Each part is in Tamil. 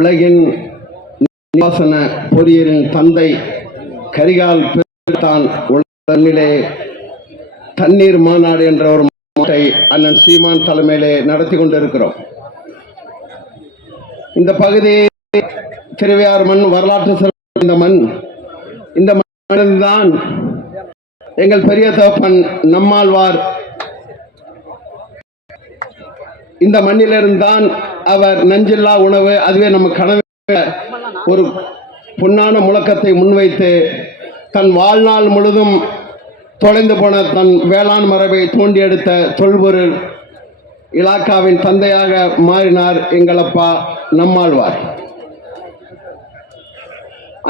உலகின் நிவாசன பொறியியலின் தந்தை கரிகால் தான் உலகிலே தண்ணீர் மாநாடு என்ற ஒரு மாநாட்டை அண்ணன் சீமான் தலைமையிலே நடத்தி கொண்டிருக்கிறோம். இந்த பகுதி திருவையாறு மண், வரலாற்று சிறப்பு இந்த மண். இந்த மண்ணில்தான் எங்கள் பெரிய தகப்பன் நம்மாழ்வார் இந்த மண்ணிலிருந்தான் அவர் நஞ்சில்லா உணவு, அதுவே நம்ம கனவு ஒரு பொன்னான முழக்கத்தை முன்வைத்து தன் வாழ்நாள் முழுதும் தொலைந்து போன தன் வேளாண் மரபை தோண்டி எடுத்த தொல்பொருள் இலாக்காவின் தந்தையாக மாறினார் எங்கள் அப்பா நம்மாழ்வார்.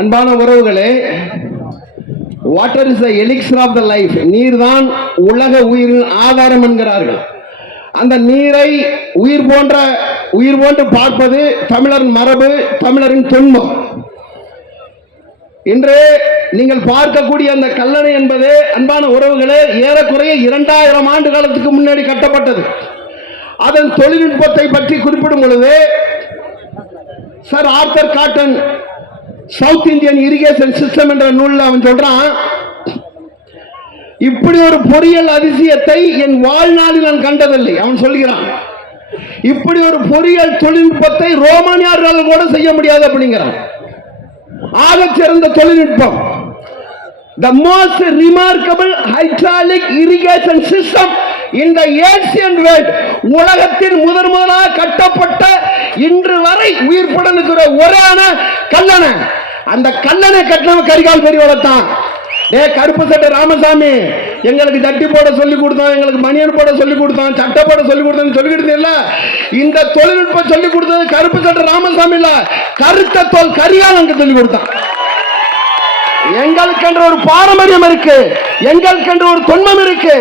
அன்பான உறவுகளே, water is the elixir of the life. நீர் தான் உலக உயிரின் ஆதாரம் என்கிறார்கள். அந்த நீரை உயிர் போன்று பார்ப்பது தமிழரின் மரபு, தமிழரின் தொன்மம். இன்று நீங்கள் பார்க்கக்கூடிய அந்த கல்லணை என்பது அன்பான உறவுகளே ஏறக்குறைய 2000 ஆண்டு காலத்துக்கு முன்னாடி கட்டப்பட்டது. அதன் தொழில்நுட்பத்தை பற்றி குறிப்பிடும் பொழுது sir Arthur cotton south Indian irrigation system என்ற நூலில் அவன் சொல்றான், இப்படி ஒரு பொறியியல் அதிசயத்தை என் வாழ்நாளில் நான் கண்டதில்லை. அவன் சொல்கிறான், இப்படி ஒரு பொறியியல் தொழில்நுட்பத்தை ரோமானியர்கள் கூட செய்ய முடியாது அப்படிங்கிறான். ஆக சிறந்த தொழில்நுட்பம், the most remarkable hydraulic irrigation system in the ancient world. உலகத்தின் முதலாக கட்டப்பட்ட இன்று வரை உயிர்ப்புடன் இருக்கிற ஒரே கல்லணை. அந்த கல்லணை கட்டின கரிகால் பெரியவளை தான். கருப்பு சட்டை ராமசாமி எங்களுக்கு சட்டி போட சொல்லி கொடுத்தோம், எங்களுக்கு மணியன் போட சொல்லி கொடுத்தோம், சட்டை போட சொல்லி கொடுத்தோம் சொல்லிக்கிட்டு இல்ல. இந்த தொழில்நுட்பம் சொல்லி கொடுத்தது கருப்பு சட்டை ராமசாமி இல்ல, கருத்த தோல் கரிகால் அங்க சொல்லி கொடுத்தான். எங்களுக்கு என்ற ஒரு பாரம்பரியம் இருக்கு, எங்களுக்கு என்ற ஒரு தொன்மம் இருக்கு.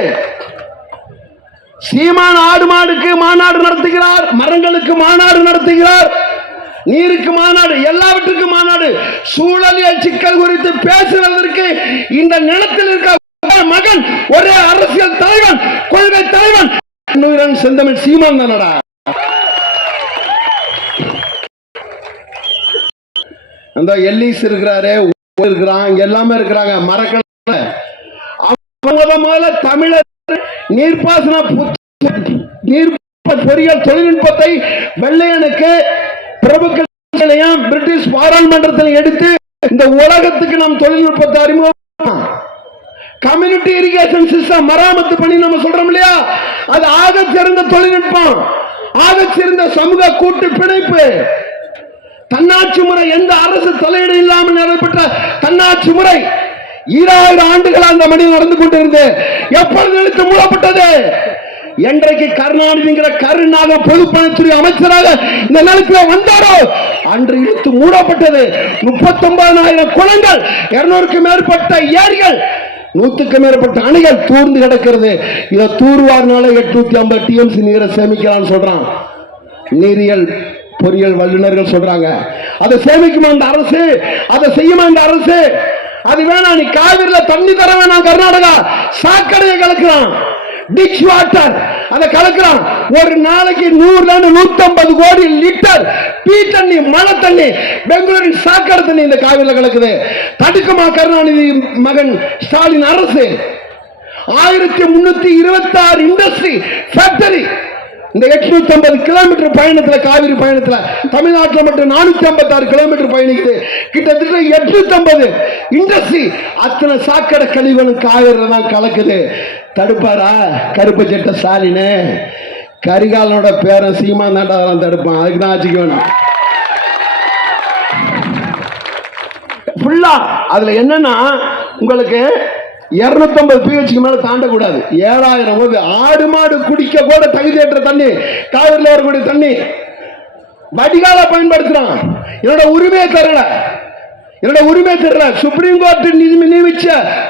சீமான் ஆடு மாடுக்கு மாநாடு நடத்துகிறார், மரங்களுக்கு மாநாடு நடத்துகிறார், நீருக்கு மாநாடு, எல்லாவற்றுக்கும் மாநாடு. சூழலியல் சிக்கல் குறித்து பேசுவதற்கு இந்த நிலத்தில் இருக்க மகன் ஒரே அரசியல் தலைவன், கொள்கை தலைவன் செந்தமிழ் சீமான் தானடா. அந்த எல்லிஸ் இருக்கிறாரே, இருக்கிறாங்க, எல்லாமே இருக்கிறாங்க. மறக்கல தமிழர் நீர்ப்பாசன பொறியியல் தொழில்நுட்பத்தை வெள்ளையனுக்கு பிரபுக்களையும் பிரிட்டிஷ் பாராளுமன்றத்தில் எடுத்து இந்த உலகத்துக்கு நாம் தொழில்நுட்பத்தை அறிமுகம். கம்யூனிட்டி இரிகேஷன் சிஸ்டம் மராமத்து பண்ணி நம்ம சொல்றோம் இல்லையா, அது ஆக சிறந்த தொழில்நுட்பம், ஆக சிறந்த சமூக கூட்டு பிணைப்பு. தன்னாட்சி முறை, எந்த அரசு தலையீடு இல்லாமல் நடைபெற்ற தன்னாட்சி முறை 2000 ஆண்டுகள் அந்த மண்ணில் நடந்து கொண்டிருந்தது. எப்பொழுது இழுத்து மூடப்பட்டது? என்றைக்கு கருணாநிதிங்கிற கருணாக பொதுப்பணித்துறை அமைச்சராக இந்த நிலத்திலே வந்தாரோ அன்று இழுத்து மூடப்பட்டது. 39,000 குளங்கள், 200க்கும் மேற்பட்ட ஏரிகள், 100க்கும் மேற்பட்ட அணைகள் தூர்ந்து கிடக்கிறது. இதை தூர்வாரினால 850 டிஎம்சி நீரை சேமிக்கலாம்னு சொல்றான். நீரியல் பொறியியல் வல்லுநர்கள் சொல்றாங்க. அதை சேமிக்குமா இந்த அரசு? அதை செய்யுமா இந்த அரசு? அது வேணா, நீ காவிரியில தண்ணி தர வேணாம், கர்நாடகா சாக்கடையை கலக்கிறான், டிச் வாட்டர் அதை கலக்கிறான். ஒரு நாளைக்கு 100-150 கோடி லிட்டர் பீ தண்ணி, மழை தண்ணி, பெங்களூரின் சாக்கடை தண்ணி இந்த காவிரியில கலக்குது. தடுக்குமா கருணாநிதி மகன் ஸ்டாலின் அரசு? 1326 இண்டஸ்ட்ரி ஃபேக்டரி இந்த 850 கிலோமீட்டர் பயணத்தில், காவிரி பயணத்தில் தமிழ்நாட்டில் மட்டும் 456 கிலோமீட்டர் பயணிக்குது. கிட்டத்தட்ட 850 இண்டஸ்ட்ரி, அத்தனை சாக்கடை கழிவுன்னு காவிரி தான் கலக்குது. தடுப்பாரா கருப்பு சட்ட ஸ்டாலின்? கரிகாலனோட பேரன் சீமான் தான் தடுப்பான். அதுக்கு தான் ஆட்சிக்கு வேணும். ஃபுல்லா அதுல என்னன்னா, உங்களுக்கு 250 pH மேல தாண்டக்கூடாது. 7000 ஆடு மாடு குடிக்க கூட தகுதியற்ற தண்ணி காவிரியில் வரக்கூடிய தண்ணி வடிகால பயன்படுத்துறான். என்னோட உரிமையை தரல, சுப்ரீம் கோர்ட் நியமிச்ச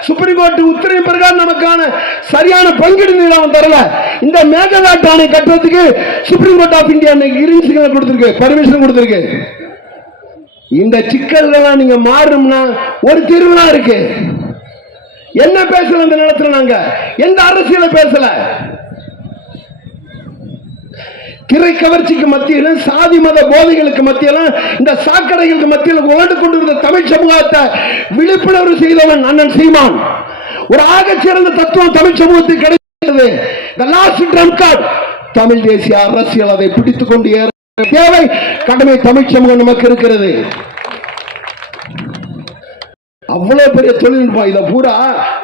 சுப்ரீம் கோர்ட் உத்தரவின் பிரகாரம் நமக்கான சரியான பங்கீடு அவன் தரல. இந்த மேகதாட்டு அணை கட்டுறதுக்கு supreme court of India green signal கொடுத்திருக்கு, பர்மிஷன் கொடுத்திருக்கு. இந்த சிக்கல்லாம் நீங்க மாறணும்னா ஒரு தீர்வு இருக்கு. என்ன பேசல இந்த நிலத்தில்? நாங்க எந்த அரசியல பேசல. திரை கவர்ச்சிக்கு மத்தியில சாதி மத போதைகளுக்கு மத்தியில இந்த சாக்கடைகளுக்கு மத்தியில் உழந்து கொண்டிருந்த தமிழ் சமூகத்தை விழிப்புணர்வு செய்தவன் அண்ணன் சீமான். ஒரு ஆக சிறந்த தத்துவம் தமிழ் சமூகத்துக்கு கிடைக்கிறது. தமிழ் தேசிய அரசியல் அதை பிடித்துக் கொண்டு ஏற தேவை, கடமை தமிழ் சமூகம் நமக்கு இருக்கிறது. அவ்வளவு பெரிய தொழில்நுட்பம். இதை பூரா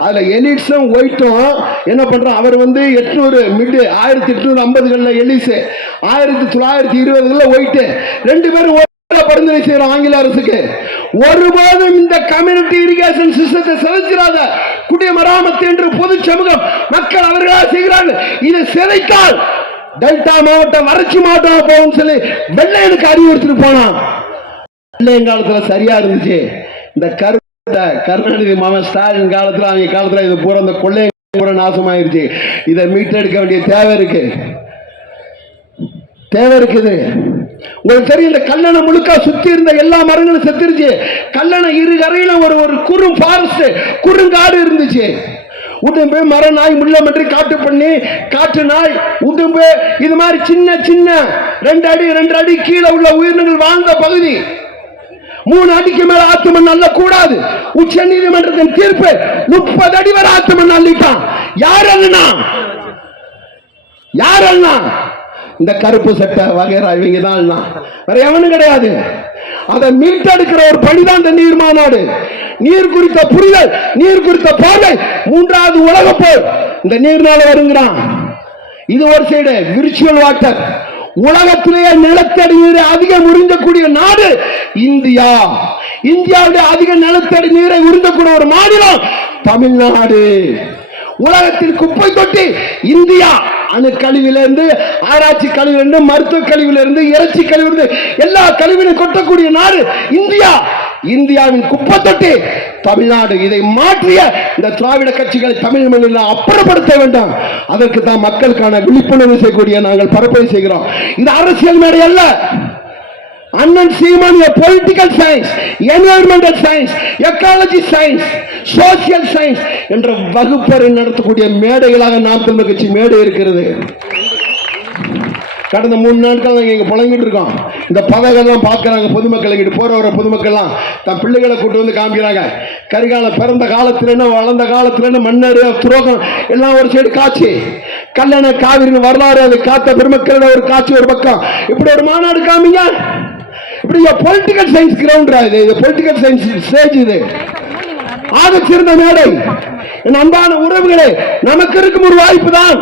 அதுல எலிட்ஸும் ஒயிட்டும் என்ன பண்றோம், அவர் 800 மிட் 1850 எலிஸ், 1920 ஒயிட், ரெண்டு பேரும் பரிந்துரை செய்யறோம் ஆங்கில அரசுக்கு. ஒருபோதும் இந்த கம்யூனிட்டி இரிகேஷன் சிஸ்டத்தை சிதைச்சிடாத, குடிமராமத்து என்று பொது சமூகம் மக்கள் அவர்களாக செய்கிறார்கள். இதை சிதைத்தால் டெல்டா மாவட்டம் வறட்சி மாவட்டம் போகும் சொல்லி வெள்ளையனுக்கு அறிவுறுத்திட்டு போனான். வெள்ளையங்காலத்துல சரியா இருந்துச்சு. இந்த கருணாநிதி மாமன் ஸ்டாலின் காலத்துல அவங்க காலத்துல இது பூரா இந்த கொள்ளை பூரா நாசமாயிருச்சு. இதை மீட்டெடுக்க வேண்டிய தேவை இருக்குது. உங்களுக்கு தெரியும், இந்த கல்லணை முழுக்க சுத்தி இருந்த எல்லா மரங்களும் செத்துருச்சு. கல்லணை இரு கரையில ஒரு குறும் ஃபாரஸ்ட், குறுங்காடு இருந்துச்சு. உடும்பு, மர நாய், முள்ளமன்றி, காட்டு பண்ணி, காட்டு நாய், உடும்பு, இது மாதிரி சின்ன சின்ன 2 அடி 2 அடி கீழே உள்ள உயிரினங்கள் வாழ்ந்த பகுதி. 3 அடிக்கு மேல ஆத்து மண் அள்ள கூடாது. உச்ச நீதிமன்றத்தின் தீர்ப்பு 30 அடி வரை ஆத்து மண் அள்ளிட்டான். யார் அண்ணா? இந்த கருப்பு சட்டை வகைரா இவங்க தான். வேற எவனும் கிடையாது. அதை மீட்டெடுக்கிற ஒரு பணிதான் இந்த நீர் மாநாடு. நீர் குறித்த புரிதல், நீர் குறித்த பார்வை, 3வது உலக போர் இந்த நீர்னால வருங்கிறான். இது ஒரு சைடு விர்ச்சுவல் வாட்டர். உலகத்திலேயே நிலத்தடி நீரை அதிகம் உறிஞ்சக்கூடிய நாடு இந்தியா. இந்தியாவுடைய அதிக நிலத்தடி நீரை உறிஞ்சக்கூடிய ஒரு மாநிலம் தமிழ்நாடு. உலகத்தில் குப்பை தொட்டி இந்தியா. அணு கழிவிலிருந்து, ஆராய்ச்சி கழிவிலிருந்து, மருத்துவ கழிவிலிருந்து, இறைச்சி கழிவிலிருந்து எல்லா கழிவினையும் கொட்டக்கூடிய நாடு இந்தியா. இந்தியாவின் குப்பை தொட்டி தமிழ்நாடு. இதை மாற்றிய இந்த திராவிட கட்சிகளை தமிழ் மண்ணில் அப்புறப்படுத்த வேண்டும். அதற்கு தான் மக்களுக்கான விழிப்புணர்வு செய்யக்கூடிய நாங்கள் பரப்புரை செய்கிறோம். இது அரசியல் மேடை அல்ல. அண்ணன் Seeman political science, environmental science, ecology science, social science என்ற வகுப்பறை நடத்தக்கூடிய மேடைகளாக நாம் தமிழர் கட்சி மேடை இருக்கிறது. கடந்த 3 நாட்கள் நாங்கள் இங்கே புழங்கிட்டு இருக்கோம். இந்த பதவியெல்லாம் பார்க்குறாங்க பொதுமக்கள். இங்கிட்டு போகிற வர பொதுமக்கள்லாம் தன் பிள்ளைகளை கூட்டு வந்து காமிக்கிறாங்க. கரிகாலம் பிறந்த காலத்திலேன்னு வளர்ந்த காலத்திலேன்னு மன்னர் துரோகம் எல்லாம் ஒரு சைடு காட்சி. கல்லணை காவிரின்னு வரலாறு அது காத்த பெருமக்களோட ஒரு காட்சி ஒரு பக்கம். இப்படி ஒரு மாநாடு காமிங்க. இப்படி பொலிட்டிக்கல் சயின்ஸ் கிரவுண்டா இது பொலிட்டிக்கல் சயின்ஸ் ஸ்டேஜ். இது ஆக சிறந்த மேடை. என் அன்பான உறவுகளே, நமக்கு இருக்கும் ஒரு வாய்ப்பு தான்.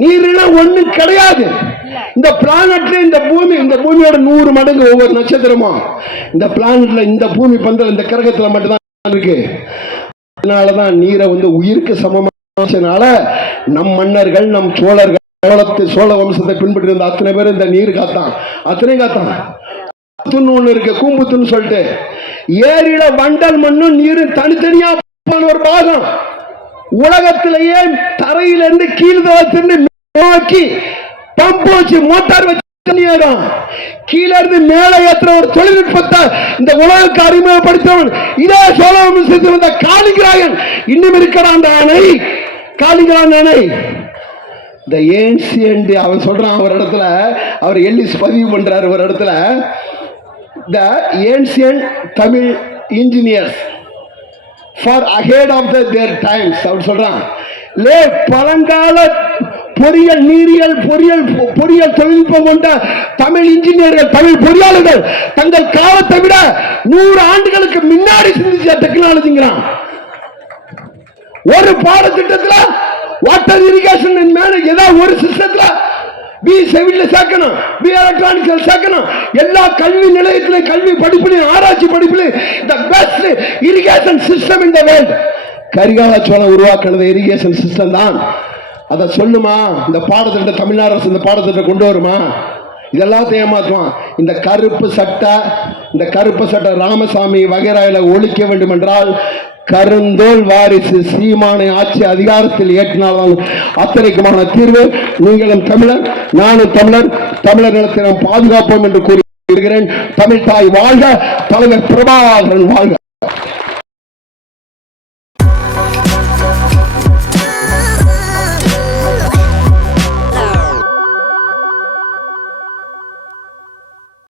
நீரெல்லாம் ஒண்ணும் கிடையாது. இந்த பிளானட்ல இந்த பூமியோட 100 மடங்கு ஒவ்வொரு நட்சத்திரமும் இந்த பிளானட்ல, இந்த பூமி பந்தல், இந்த கிரகத்துல மட்டும்தான் இருக்கு. அதனாலதான் நீரை உயிருக்கு சமமானால நம் மன்னர்கள், நம் சோழர்கள், சோழ வம்சத்தை பின்பற்றி இருந்த அத்தனை பேர் இந்த நீர் காத்தான். ஒண்ணு இருக்கு, கூம்புத்துன்னு சொல்லிட்டு. ஏரியில வண்டல் மண்ணும் நீரும் தனித்தனியா ஒரு பாகம். உலகத்திலேயே தரையிலிருந்து கீழ்தளத்திலிருந்து நோக்கி பம்ப் வச்சு மோட்டார் வச்சு கீழே இருந்து மேலே ஏற்ற ஒரு தொழில்நுட்பத்தை இந்த உலகக்கு அறிமுகப்படுத்தவன் இதே சோழ வம்சத்தில் வந்த காளிங்கராயன். இன்னும் இருக்கிற அந்த அணை, காளிங்கராயன் அணை. இந்த ஏன்சியன்ட் அவன் சொல்றான் ஒரு இடத்துல, அவர் எல்லிஸ் பதிவு பண்றாரு ஒரு இடத்துல, the ancient Tamil engineers far ahead of their times அப்படி சொல்றான். பழங்கால பொறியியல், நீரியல், பொறியியல் தொழில்நுட்பம் கொண்ட தமிழ் இன்ஜினியர்கள், தமிழ் பொறியாளர்கள் தங்கள் காலத்தை விட 100 ஆண்டுகளுக்கு முன்னாடி சிந்திச்ச டெக்னாலஜிங்கிறான். ஒரு பாடத்திட்டத்துல வாட்டர் இரிகேஷன் மேல ஏதாவது ஒரு சிஸ்டத்துல சிவில்ல சேர்க்கணும், எலக்ட்ரானிக்ஸ்ல சேர்க்கணும். எல்லா கல்வி நிலையத்திலும், கல்வி படிப்புலையும், ஆராய்ச்சி படிப்புலையும் the best irrigation system in the world Karikala Cholan உருவாக்குனது இரிகேஷன் சிஸ்டம் தான். அதை சொல்லுமா இந்த பாடத்திட்ட தமிழ்நாடு அரசு இந்த பாடத்திட்ட கொண்டு வருமா? இதெல்லாத்தையும் ஏமாற்றுவான். இந்த கருப்பு சட்டை ராமசாமி வகைராயில ஒழிக்க வேண்டும் என்றால் கருந்தோல் வாரிசு சீமானை ஆட்சி அதிகாரத்தில் ஏற்றினாலும் அத்தனைக்குமான தீர்வு. நீங்களும் தமிழர், நானும் தமிழர், தமிழர் நிலத்தை நாம் பாதுகாப்போம் என்று கூறி தமிழ் தாய் வாழ்க, தலைவர் பிரபாகரன் வாழ்க.